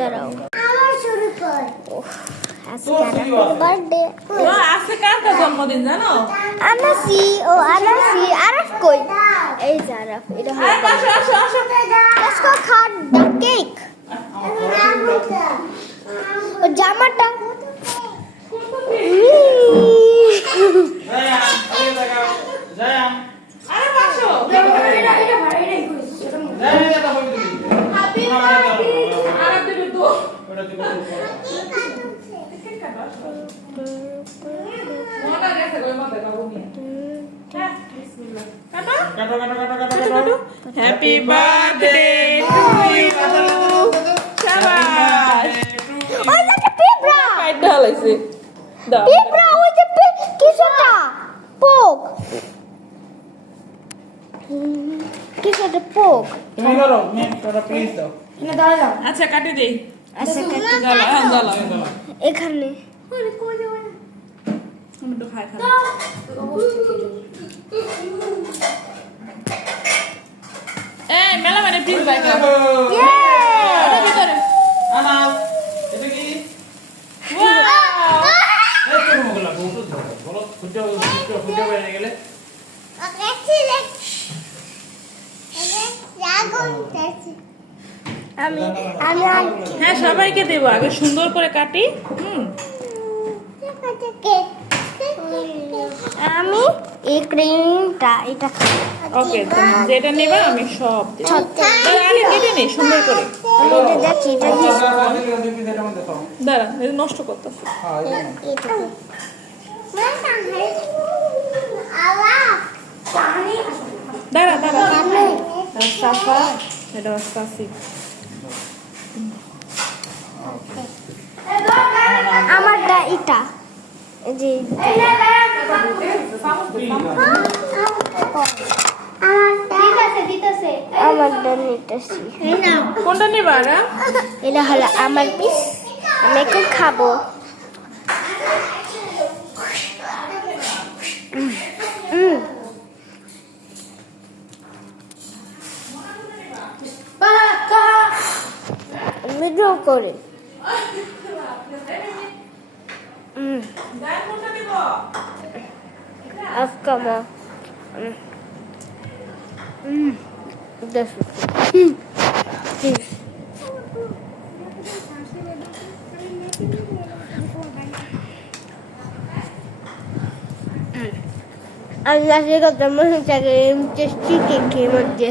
দাঁড়াও বার্থডে আজকে কার জন্মদিন জানো? আনাসি ও আনাসি আরফ কই এই যে আরফ এটা হলো আসো আসো আসো let's go cut the cake ও জামাটা আরে বাসো আরে দিবি তো মনে গেছে কই মতে বাবু নিয়ে হ্যাপি বার্থডে টু ইউ শাবাশ ওই যে পিঁপড়া কাট ঢালাইছে দাও পিঁপড়া ওই যে কিছুটা পোক কিছুটা পোক তুমি করো আমি তোরা প্লিজ দাও না দাঁড়াও আচ্ছা কাটি দেই আচ্ছা কাটি জ্বালা জ্বালা এখানে আমি তো খাই খাই এই মেলা মানে প্লিজ ভাই এটা ভিতরে আনাস এটা কি ওয়াও এই তো মগলা বহুত ধরো বলো ফুটে বেরিয়ে গেলে আমি আমি হ্যাঁ সবাইকে দেবো আগে সুন্দর করে কাটি আমি এই ক্রিমটা এটা ওকে যেটা নেবা আমি সব দেব দাঁড়া আগে কেটে নেই সুন্দর করে আমি এটা দেখি এটা কি এটা মধ্যে দাও দাঁড়া এটা নষ্ট করতেছে হ্যাঁ এটা দাঁড়া দাঁড়া সাফা এটা সাফি আমারটা এটা এই যে আমারটা নিতেছি কোনটা নেবা না এটা হলো আমার পিস আমি এখন খাবো ভিডিও করে কোনটা নেব আজকামা দেখো আমি আজকে কত মনে থাকে টেস্টি কেকের মধ্যে